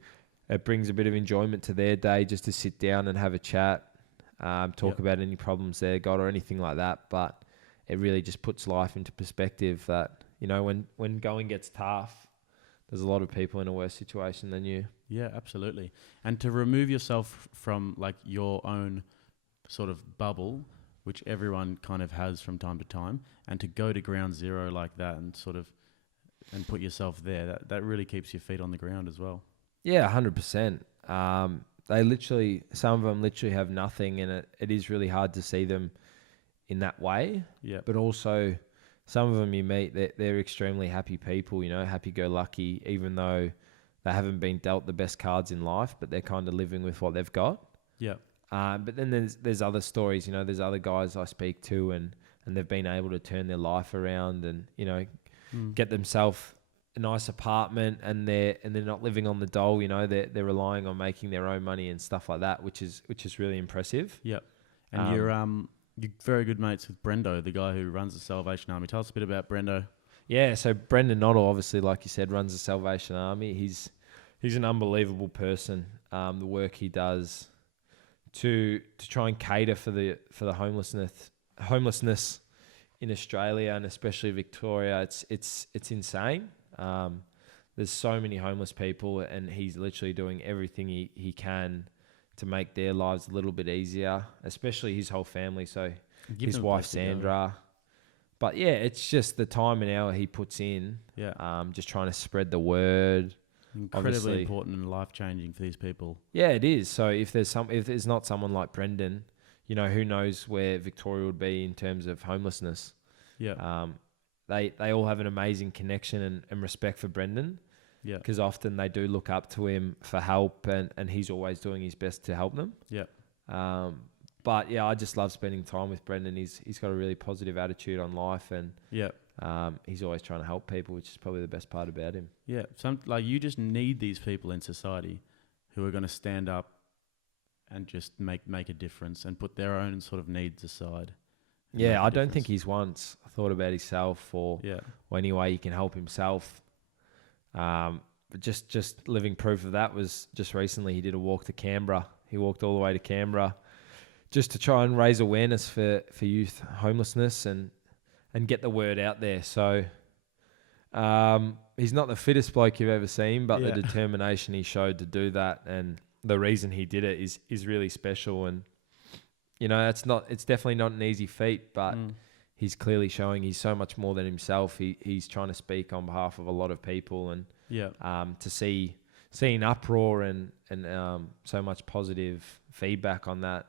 it brings a bit of enjoyment to their day just to sit down and have a chat, talk about any problems they got or anything like that. But it really just puts life into perspective that, you know, when going gets tough, there's a lot of people in a worse situation than you. Yeah, absolutely. And to remove yourself from like your own sort of bubble, which everyone kind of has from time to time, and to go to ground zero like that and sort of and put yourself there, that really keeps your feet on the ground as well. Yeah, 100%. Some of them literally have nothing, and it is really hard to see them in that way. Yeah. But also, some of them you meet, they're extremely happy people, you know, happy-go-lucky, even though they haven't been dealt the best cards in life, but they're kind of living with what they've got. Yeah. But then there's other stories, you know, there's other guys I speak to and they've been able to turn their life around and, you know, get themselves a nice apartment and they're not living on the dole, you know, they're relying on making their own money and stuff like that, which is really impressive. Yeah. And you're very good mates with Brendo, the guy who runs the Salvation Army. Tell us a bit about Brendo. Yeah, so Brendan Noddle, obviously, like you said, runs the Salvation Army. He's an unbelievable person. The work he does to try and cater for the homelessness in Australia and especially Victoria, it's insane. There's so many homeless people, and he's literally doing everything he can to make their lives a little bit easier, especially his whole family. So his wife Sandra. But yeah, it's just the time and hour he puts in. Yeah. Just trying to spread the word. Incredibly Obviously important and life changing for these people. Yeah, it is. So if there's not someone like Brendan, you know, who knows where Victoria would be in terms of homelessness. Yeah. They all have an amazing connection and respect for Brendan. Yeah. Because often they do look up to him for help and he's always doing his best to help them. Yeah. But yeah, I just love spending time with Brendan. He's got a really positive attitude on life and yeah. He's always trying to help people, which is probably the best part about him. Yeah. You just need these people in society who are going to stand up and just make a difference and put their own sort of needs aside. Yeah, I don't think he's once thought about himself or any way he can help himself. But just living proof of that was just recently he did a walk to Canberra. He walked all the way to Canberra just to try and raise awareness for youth homelessness and get the word out there. So he's not the fittest bloke you've ever seen, but the determination he showed to do that and the reason he did it is really special. And you know, it's definitely not an easy feat, but he's clearly showing he's so much more than himself. He's trying to speak on behalf of a lot of people and to see an uproar and so much positive feedback on that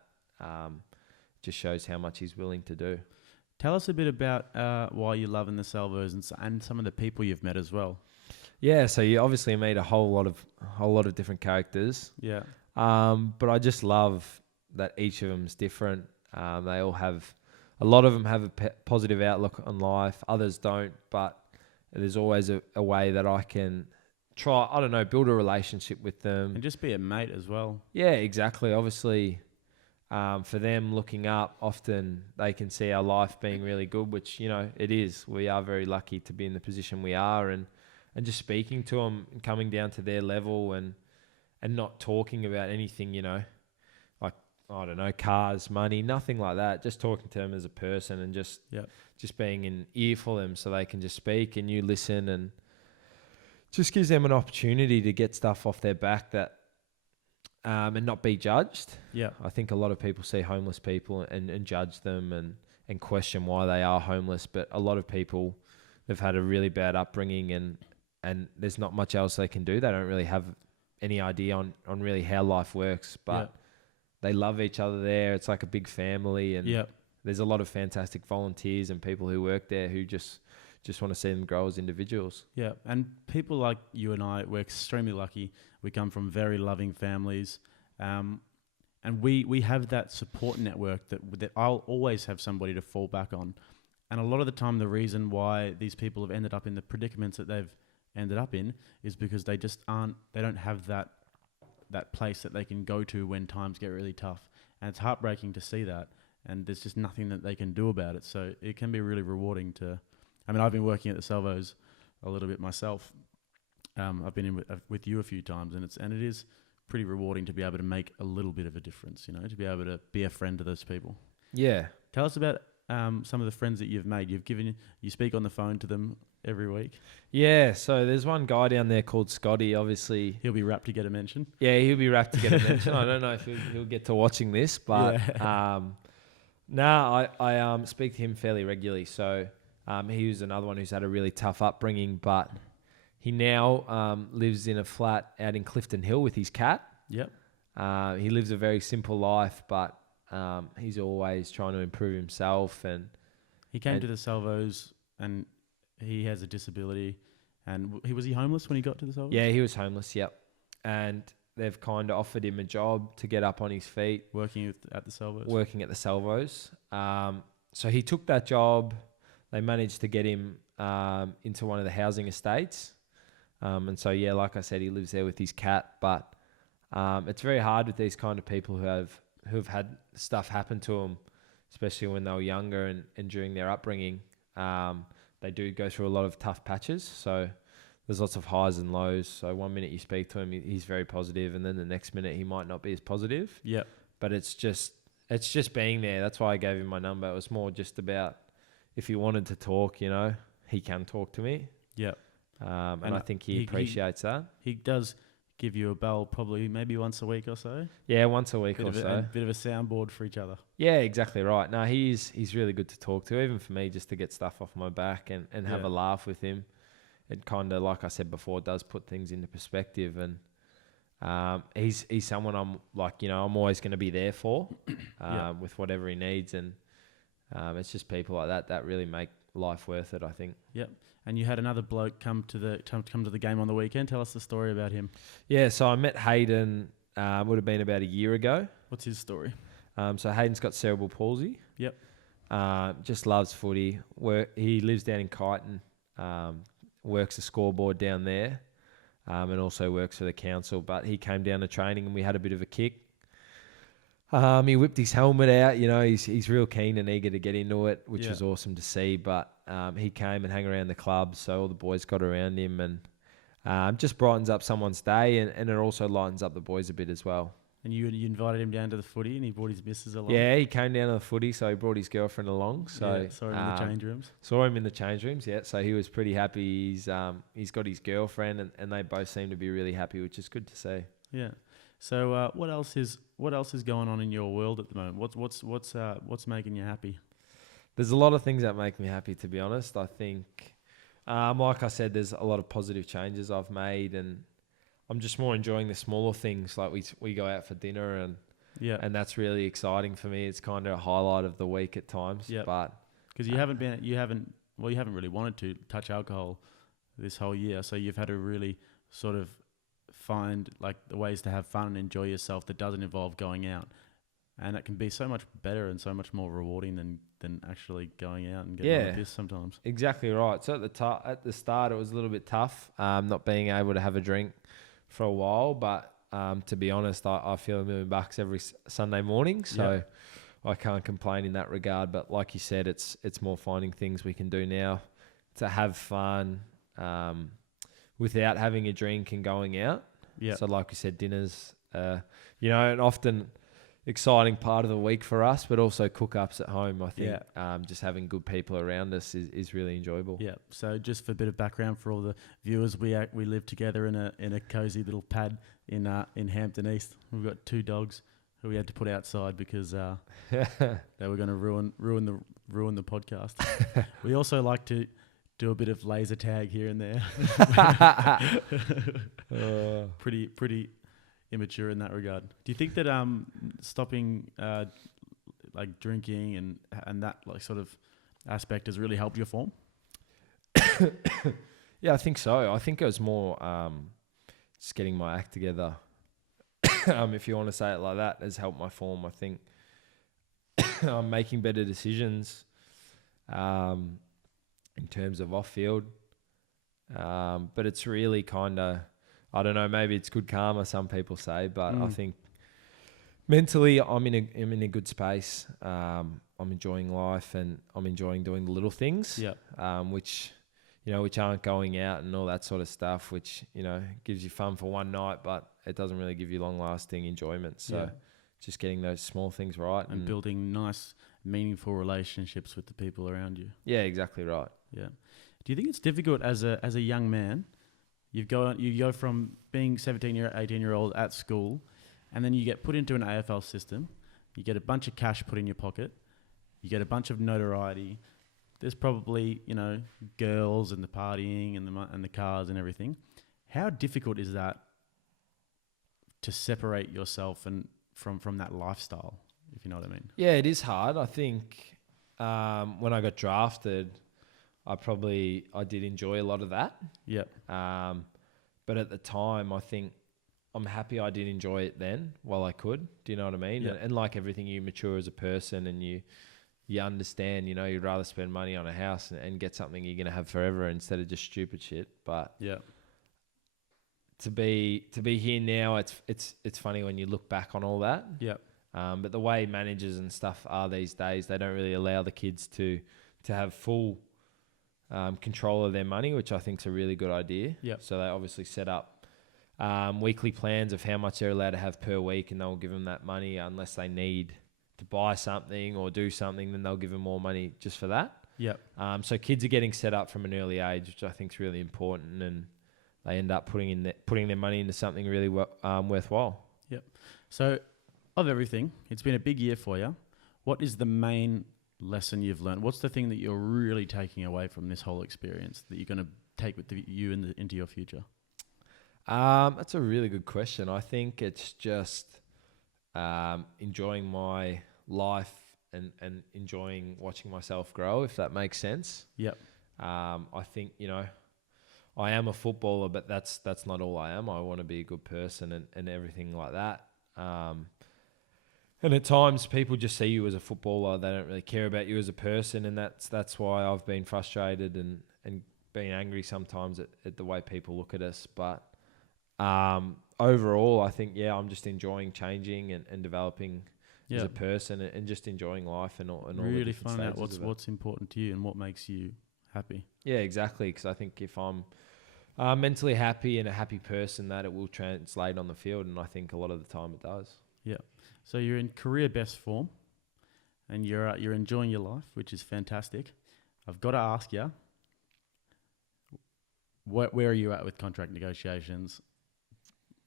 just shows how much he's willing to do. Tell us a bit about why you're loving the Salvos and some of the people you've met as well. Yeah, so you obviously meet a whole lot of different characters. Yeah. But I just love that each of them's different. They all have, a lot of them have a positive outlook on life. Others don't, but there's always a way that I can try, build a relationship with them. And just be a mate as well. Yeah, exactly. Obviously, for them looking up, often they can see our life being really good, which, it is. We are very lucky to be in the position we are, and just speaking to them and coming down to their level and not talking about anything, like, I don't know, cars, money, nothing like that. Just talking to them as a person and just being an ear for them so they can just speak and you listen, and just gives them an opportunity to get stuff off their back that and not be judged. Yeah. I think a lot of people see homeless people and judge them and question why they are homeless. But a lot of people, they've had a really bad upbringing and there's not much else they can do. They don't really have any idea on really how life works, but they love each other there. It's like a big family, and there's a lot of fantastic volunteers and people who work there who just want to see them grow as individuals. Yeah, and people like you and I, we're extremely lucky. We come from very loving families, and we have that support network that I'll always have somebody to fall back on. And a lot of the time, the reason why these people have ended up in the predicaments that they've ended up in is because they don't have that place that they can go to when times get really tough. And it's heartbreaking to see that, and there's just nothing that they can do about it. So it can be really rewarding to... I mean, I've been working at the Salvos a little bit myself. I've been in with you a few times, and it is pretty rewarding to be able to make a little bit of a difference, to be able to be a friend to those people. Yeah. Tell us about some of the friends that you've made. You speak on the phone to them every week. Yeah, so there's one guy down there called Scotty, obviously. He'll be rapt to get a mention. Yeah, he'll be rapt to get a mention. I don't know if he'll get to watching this, but I speak to him fairly regularly. So he was another one who's had a really tough upbringing, but he now lives in a flat out in Clifton Hill with his cat. Yep. He lives a very simple life, but he's always trying to improve himself. And he came to the Salvos, and he has a disability. And was he homeless when he got to the Salvos? Yeah, he was homeless, yep. And they've kind of offered him a job to get up on his feet. Working at the Salvos? Working at the Salvos. So he took that job. They managed to get him into one of the housing estates. And so, yeah, like I said, he lives there with his cat. But it's very hard with these kind of people who've had stuff happen to them, especially when they were younger and during their upbringing. They do go through a lot of tough patches. So there's lots of highs and lows. So 1 minute you speak to him, he's very positive, and then the next minute he might not be as positive. Yeah. But it's just being there. That's why I gave him my number. It was more just about if he wanted to talk, he can talk to me. Yeah. And I think he appreciates that. He does give you a bell probably maybe once a week or so. Yeah, once a week or so. A bit of a soundboard for each other. Yeah, exactly right. No, he's really good to talk to, even for me, just to get stuff off my back and have a laugh with him. It kind of, like I said before, does put things into perspective. And he's someone I'm like, I'm always going to be there for with whatever he needs. And it's just people like that really make life worth it, I think. Yep. And you had another bloke come to the game on the weekend. Tell us the story about him. Yeah, so I met Hayden, would have been about a year ago. What's his story? So Hayden's got cerebral palsy. Yep. Just loves footy. He lives down in Kyneton, works a scoreboard down there, and also works for the council. But he came down to training and we had a bit of a kick. He whipped his helmet out. He's real keen and eager to get into it, which was awesome to see. But he came and hung around the club, so all the boys got around him, and just brightens up someone's day, and it also lightens up the boys a bit as well. And you invited him down to the footy, and he brought his missus along? Yeah, he came down to the footy, so he brought his girlfriend along. So saw him in the change rooms? Saw him in the change rooms, yeah. So he was pretty happy. He's got his girlfriend, and they both seem to be really happy, which is good to see. Yeah. So what else is going on in your world at the moment? What's making you happy? There's a lot of things that make me happy, to be honest. I think, like I said, there's a lot of positive changes I've made, and I'm just more enjoying the smaller things. Like we go out for dinner, and that's really exciting for me. It's kind of a highlight of the week at times. Yeah. But because you haven't really wanted to touch alcohol this whole year, so you've had to really sort of find like the ways to have fun and enjoy yourself that doesn't involve going out, and it can be so much better and so much more rewarding than actually going out and getting like this sometimes. Exactly right. So at the start it was a little bit tough, not being able to have a drink for a while, but to be honest, I feel $1 million every Sunday morning, so I can't complain in that regard. But like you said, it's more finding things we can do now to have fun without having a drink and going out. Yeah. So like we said, dinners, an often exciting part of the week for us, but also cook-ups at home. I think just having good people around us is really enjoyable. Yeah. So just for a bit of background for all the viewers, we live together in a cozy little pad in Hampton East. We've got 2 dogs who we had to put outside because they were going to ruin the podcast. We also like to do a bit of laser tag here and there. Pretty immature in that regard. Do you think that stopping like drinking and that like sort of aspect has really helped your form? Yeah, I think so. I think it was more just getting my act together. If you want to say it like that, has helped my form. I think I'm making better decisions in terms of off-field. But it's really kind of, I don't know, maybe it's good karma, some people say, but I think mentally I'm in a good space. I'm enjoying life and I'm enjoying doing the little things, which aren't going out and all that sort of stuff, which, gives you fun for one night, but it doesn't really give you long-lasting enjoyment. So just getting those small things right. And building nice, meaningful relationships with the people around you. Yeah, exactly right. Yeah. Do you think it's difficult as a young man? You go from being 18-year-old at school, and then you get put into an AFL system. You get a bunch of cash put in your pocket. You get a bunch of notoriety. There's probably, girls and the partying and the cars and everything. How difficult is that to separate yourself and from that lifestyle, if you know what I mean? Yeah, it is hard. I think when I got drafted, I did enjoy a lot of that. Yeah. But at the time, I think I'm happy I did enjoy it then while I could. Do you know what I mean? Yeah. And like everything, you mature as a person and you understand, you'd rather spend money on a house and get something you're going to have forever instead of just stupid shit. But to be here now, it's funny when you look back on all that. Yeah. But the way managers and stuff are these days, they don't really allow the kids to have full control of their money, which I think is a really good idea. Yep. So they obviously set up weekly plans of how much they're allowed to have per week, and they'll give them that money unless they need to buy something or do something, then they'll give them more money just for that. Yep. So kids are getting set up from an early age, which I think is really important, and they end up putting their money into something really worthwhile. Yep. So of everything, it's been a big year for you. What is the main lesson you've learned? What's the thing that you're really taking away from this whole experience that you're going to take with you into your future? That's a really good question. I think it's just enjoying my life and enjoying watching myself grow, if that makes sense. Yep. I think, I am a footballer, but that's not all I am. I want to be a good person and everything like that. And at times people just see you as a footballer. They don't really care about you as a person, and that's why I've been frustrated and been angry sometimes at the way people look at us. But overall, I think, I'm just enjoying changing and developing as a person and just enjoying life and all really the different find out stages what's important to you and what makes you happy. Yeah, exactly. Because I think if I'm mentally happy and a happy person, that it will translate on the field, and I think a lot of the time it does. Yeah. So you're in career best form, and you're enjoying your life, which is fantastic. I've got to ask you, where are you at with contract negotiations?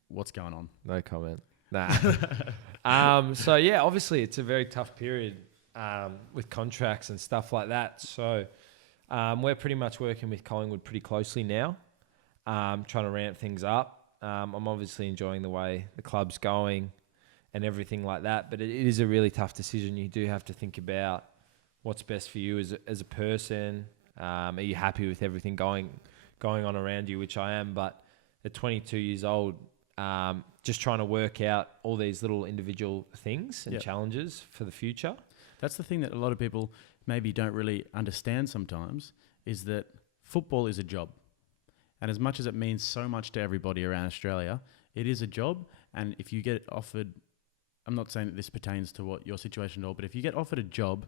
What's going on? No comment. Nah. So obviously it's a very tough period with contracts and stuff like that. So we're pretty much working with Collingwood pretty closely now, trying to ramp things up. I'm obviously enjoying the way the club's going and everything like that, but it is a really tough decision. You do have to think about what's best for you as a person. Are you happy with everything going on around you, which I am, but at 22 years old, just trying to work out all these little individual things and challenges for the future. That's the thing that a lot of people maybe don't really understand sometimes, is that football is a job. And as much as it means so much to everybody around Australia, it is a job, and if you get offered, I'm not saying that this pertains to what your situation at all, but if you get offered a job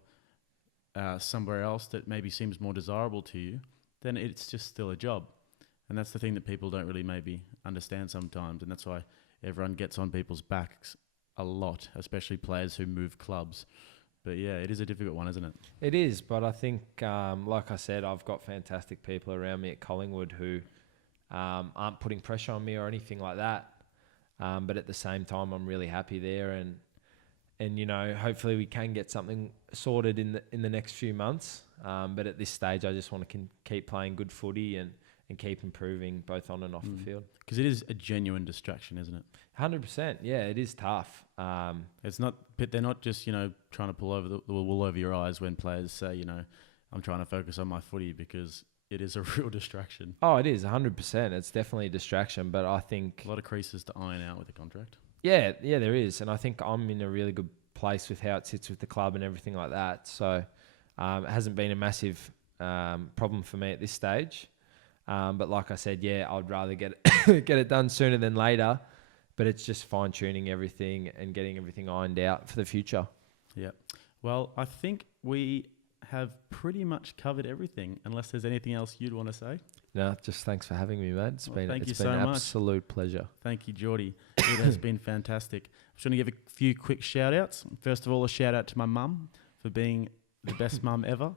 somewhere else that maybe seems more desirable to you, then it's just still a job. And that's the thing that people don't really maybe understand sometimes, and that's why everyone gets on people's backs a lot, especially players who move clubs. But yeah, it is a difficult one, isn't it? It is, but I think, like I said, I've got fantastic people around me at Collingwood who aren't putting pressure on me or anything like that. But at the same time, I'm really happy there, and you know, hopefully we can get something sorted in the next few months. But at this stage, I just want to keep playing good footy and keep improving both on and off the field. Because it is a genuine distraction, isn't it? 100%. Yeah, it is tough. It's not, but they're not just, trying to pull over the wool over your eyes when players say, I'm trying to focus on my footy, because it is a real distraction. Oh, it is 100%. It's definitely a distraction, but I think A lot of creases to iron out with the contract. Yeah, there is. And I think I'm in a really good place with how it sits with the club and everything like that. So it hasn't been a massive problem for me at this stage. But like I said, yeah, I'd rather get it done sooner than later. But it's just fine-tuning everything and getting everything ironed out for the future. Yeah. Well, I think we have pretty much covered everything, unless there's anything else you'd want to say. No, just thanks for having me, mate. It's been an absolute pleasure. Thank you, Geordie. It has been fantastic. I'm just going to give a few quick shout-outs. First of all, a shout-out to my mum for being the best mum ever.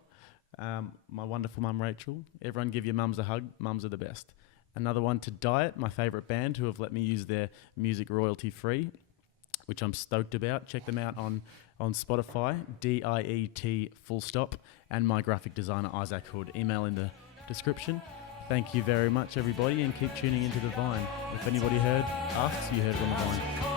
My wonderful mum, Rachel. Everyone give your mums a hug. Mums are the best. Another one to Diet, my favourite band, who have let me use their music royalty-free, which I'm stoked about. Check them out on Spotify, DIET full stop, and my graphic designer, Isaac Hood. Email in the description. Thank you very much, everybody, and keep tuning into The Vine. If anybody heard us, you heard it on The Vine.